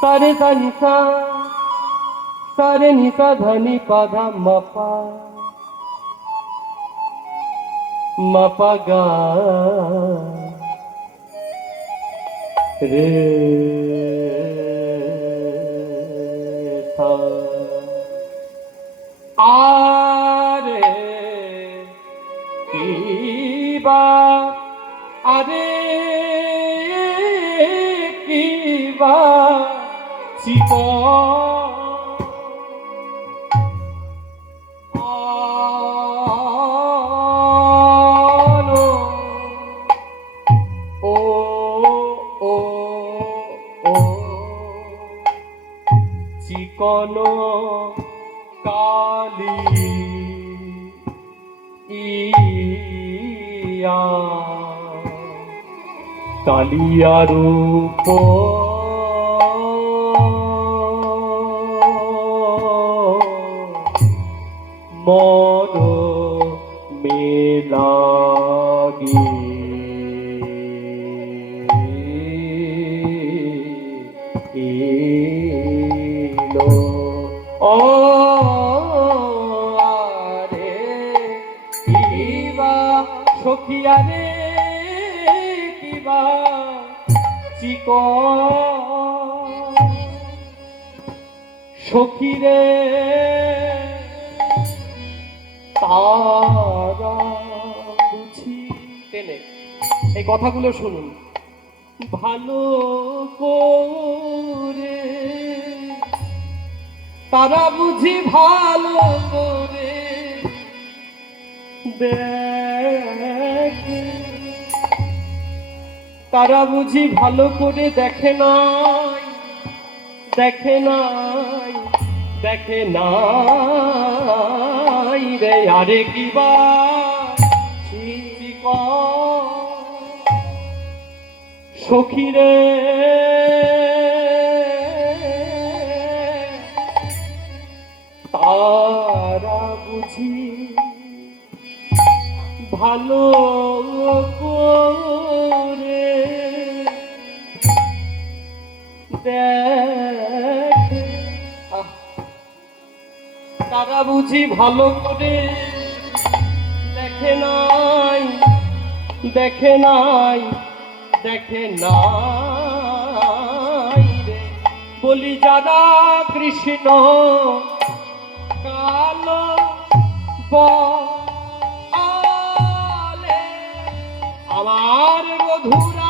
সারে ধানি সা সারে নিসা ধানি পাধা মাপা। মাপা গা। রে। আরে কিবা ও চিকন কালি কালিয়ার মন চিক সখিরে, তারা বুঝি টেনে। এই কথাগুলো শুনুন। ভালো করে। তারা বুঝি ভালো করে। দেখে তারা বুঝি ভালো করে দেখে নাই দেখে নাই দেখে নাই রে, আরে কিবা সখী রে। তারা বুঝি ভালো করে তারা বুঝি ভালো করে দেখে নাই দেখে নাই দেখে নাই রে। বলি, যারা কৃষ্ণ, কালো আমার মধুরালো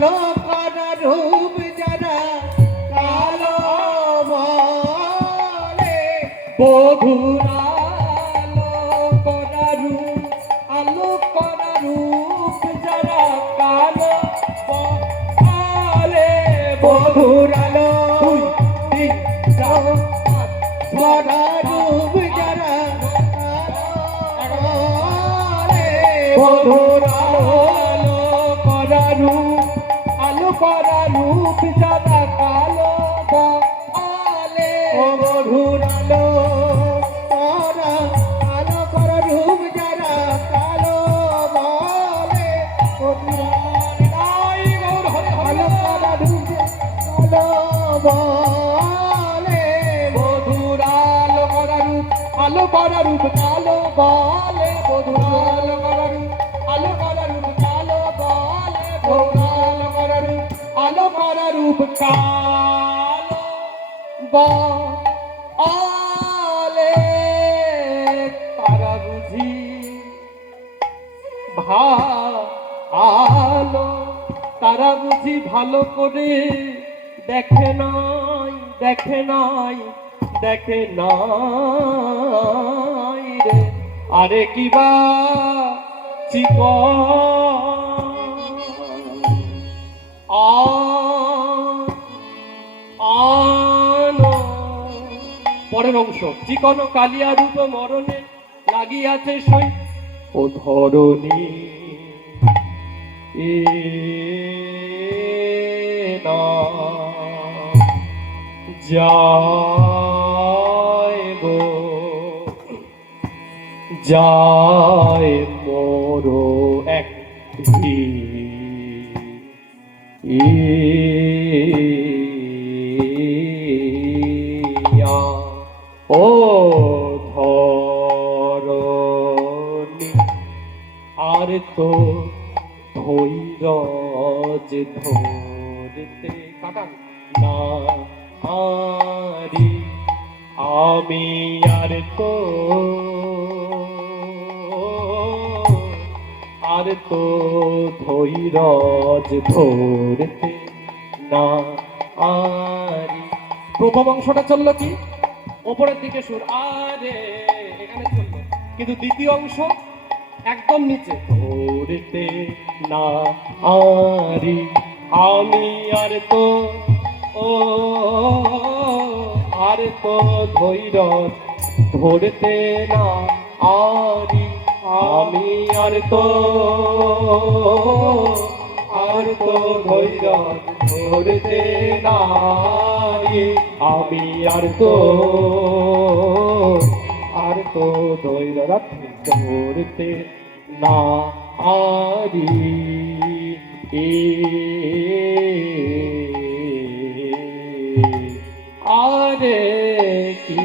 আলো করা রূপ যারা কালো বলে বধুরালো করা রূপ আলু পরা রূপ সাদা কালো আলে। ও মধুর আলো তারা আলো করা রূপ যারা কালো বলে। আলো করা রূপ রূপ কালো বলে তারা বুঝি, ভালো, তারা বুঝি ভালো করে দেখে নাই দেখে নাই দেখে নাই রে আরে কি বা পরের অংশ চিকন কালিয়া রূপ মরণে লাগিয়াছে সই ও ধরণী, এ না, যায় গো এক ইয়া ধৈরজ ধরতে কাটান না আরি আমি আর তো আর তো ধৈরজ ধরতে না আরি প্রথম অংশটা চলল কি? ওপরের দিকে সুর, আরে, এখানে চলল। কিন্তু দ্বিতীয় অংশ একদম নিচে। ধরতে না আরি, আমি আর তো, ও, আর তো ধৈর ধরতে না আরি, আমি আর তো আর তো ধৈর ধরতে না আমি আর তো আর তো ধৈর ধরতে না আরি এ। আরে কি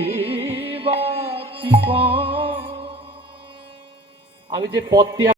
বাচিপা আমি যে পথটি